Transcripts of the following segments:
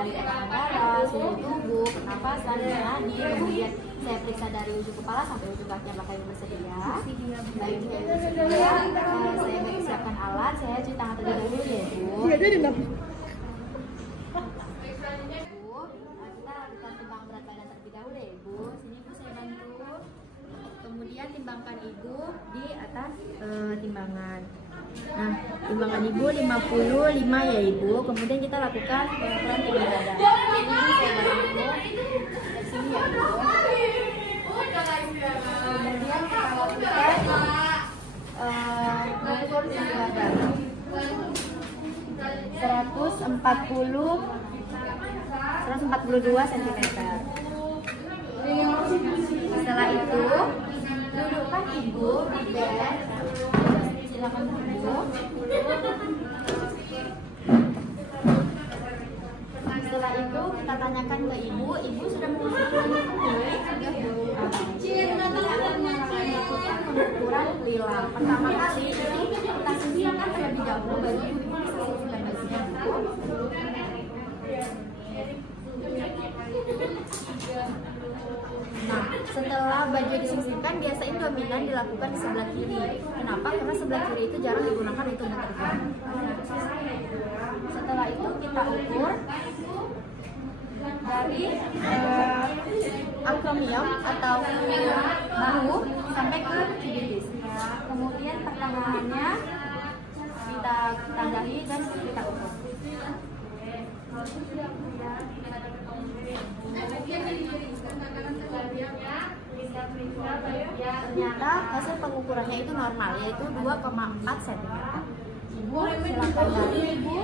dari tekanan darah, suhu tubuh, pernapasan, nadi, kemudian saya periksa dari ujung kepala sampai ujung kaki. Apakah ibu bersedia? Baik, jika ibu bersedia, saya siapkan alat. Saya cuci tangan terlebih dahulu ya ibu. Kita lakukan timbang berat badan terlebih dahulu ya ibu. Sini ibu saya bantu. Kemudian timbangkan ibu di atas timbangan. Nah, timbangan ibu 55 ya ibu. Kemudian kita lakukan pengukuran tinggi badan. Ini saya bantu dari sini ya ibu. Kemudian kita lakukan mengukur tinggi badan 142 cm. Setelah itu dudukkan ibu di bed. Silakan duduk. Setelah itu kita tanyakan ke ibu sudah melakukan pengukuran lila. Pertama kali kita sisihkan terlebih dahulu baju ibu. Sisihkan bajunya dulu. Nah, setelah baju disisihkan, biasanya dominan dilakukan di sebelah kiri. Kenapa? Karena sebelah kiri itu jarang digunakan untuk menekan. Setelah itu kita ukur dari acromion atau bahu sampai ke cibidis. Kemudian pertengahannya kita tandahi dan kita ukur. Ternyata hasil pengukurannya itu normal, yaitu 2,4 cm. Ibu silakan dari ibu.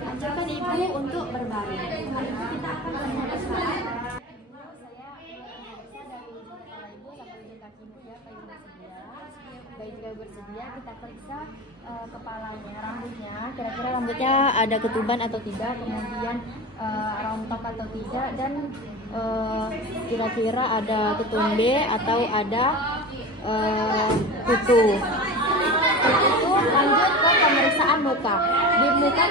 Anjurkan ibu untuk berbaring. Kita akan memeriksa. Baik, jika bersedia kita periksa kepalanya, rambutnya, kira-kira rambutnya ada ketuban atau tidak, kemudian rontok atau tidak, dan kira-kira ada ketumbe atau ada kutu. Itu lanjut ke pemeriksaan muka. Di muka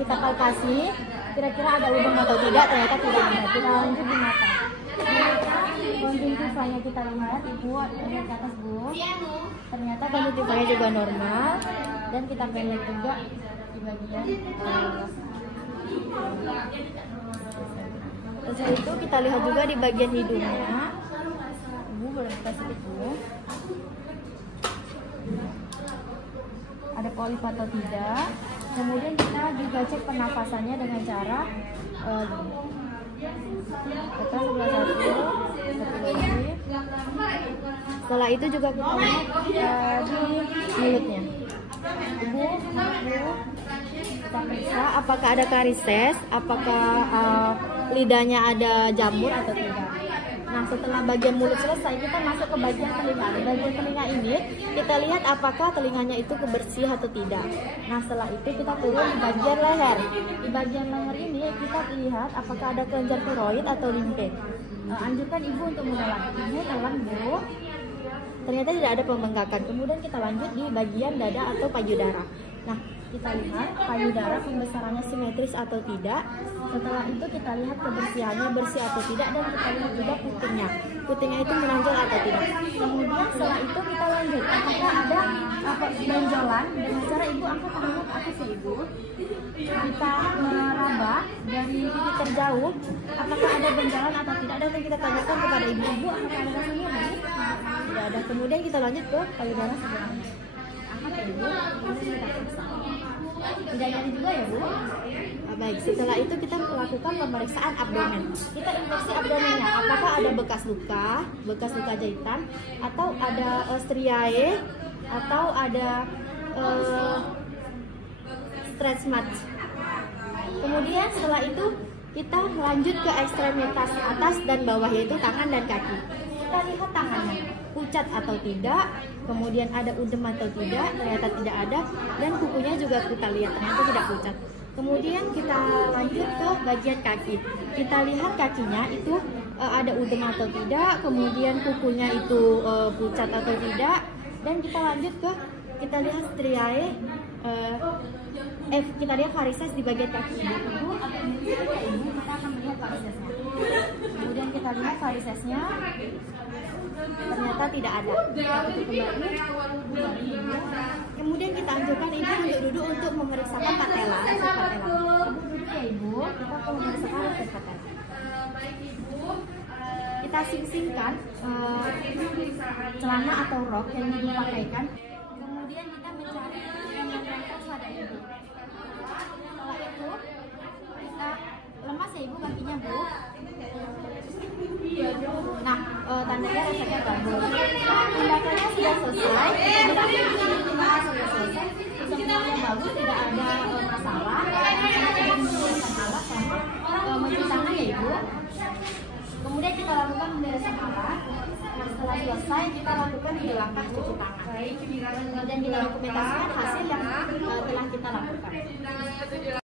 kita palpasi, kira-kira ada lubang atau tidak, ternyata tidak ada. Kita lanjut di mata. Konjungtivanya kita lihat, ibu lihat ke atas bu. Ternyata konjungtivanya juga normal, dan kita lihat juga di bagian setelah itu kita lihat juga di bagian hidungnya. Ibu boleh kita sedikit dulu. Ada polip atau tidak. Kemudian kita juga cek pernafasannya dengan cara kita sebelah satu lagi. Setelah itu juga kita lihat di mulutnya. Ibu, kita periksa apakah ada karises, apakah lidahnya ada jamur atau tidak. Nah, setelah bagian mulut selesai, kita masuk ke bagian telinga. Di bagian telinga ini, kita lihat apakah telinganya itu kebersih atau tidak. Nah, setelah itu kita turun di bagian leher. Di bagian leher ini, kita lihat apakah ada kelenjar tiroid atau limfe. Anjurkan ibu untuk menelan. Ibu telan bu. Ternyata tidak ada pembengkakan. Kemudian kita lanjut di bagian dada atau payudara. Nah, kita lihat payudara pembesarannya simetris atau tidak. Setelah itu kita lihat kebersihannya bersih atau tidak, dan kita lihat juga putingnya. Putingnya itu menonjol atau tidak. Kemudian setelah itu kita lanjut apakah ada benjolan. Dengan cara ibu angkat tangannya ke atas ya ibu. Kita meraba dari titik terjauh apakah ada benjolan atau tidak, dan kita tanyakan kepada ibu-ibu apakah ada rasa nyeri. Tidak ada. Kemudian kita lanjut ke payudara sebelahnya. Angkat ya ibu. Kemudian kita periksa. Tidak nyari juga ya bu? Baik, setelah itu kita melakukan pemeriksaan abdomen. Kita inspeksi abdomennya, apakah ada bekas luka jahitan, atau ada striae, atau ada stretch marks. Kemudian setelah itu kita lanjut ke ekstremitas atas dan bawah, yaitu tangan dan kaki. Kita lihat tangannya pucat atau tidak, kemudian ada udem atau tidak, ternyata tidak ada, dan kukunya juga kita lihat ternyata tidak pucat. Kemudian kita lanjut ke bagian kaki. Kita lihat kakinya itu ada udem atau tidak, kemudian kukunya itu pucat atau tidak, dan kita lanjut ke kita lihat striae kita lihat varises di bagian kaki ibu. Ibu agak miring ya ibu, kita akan melihat varisesnya. Kemudian kita lihat varisesnya, ternyata tidak ada. Kita tutup kembali. Kemudian kita anjurkan ibu untuk duduk untuk memeriksakan patella. Ibu duduk ya ibu, kita akan memeriksakan patella. Kita sing-singkan celana atau rok yang ibu pakaikan. Kemudian kita mencari yang menempel pada ibu. Setelah itu kita lemas ya ibu kakinya bu. Nah, tandanya rasanya bagus. Tindakannya sudah selesai. Tindakannya sudah selesai. Semuanya bagus, tidak ada masalah. Alat sama mencuci tangan ya ibu. Kemudian kita lakukan pemberesan alat. Nah, setelah selesai kita lakukan 3 langkah cuci tangan. Dan kita dokumentasikan hasil yang telah kita lakukan.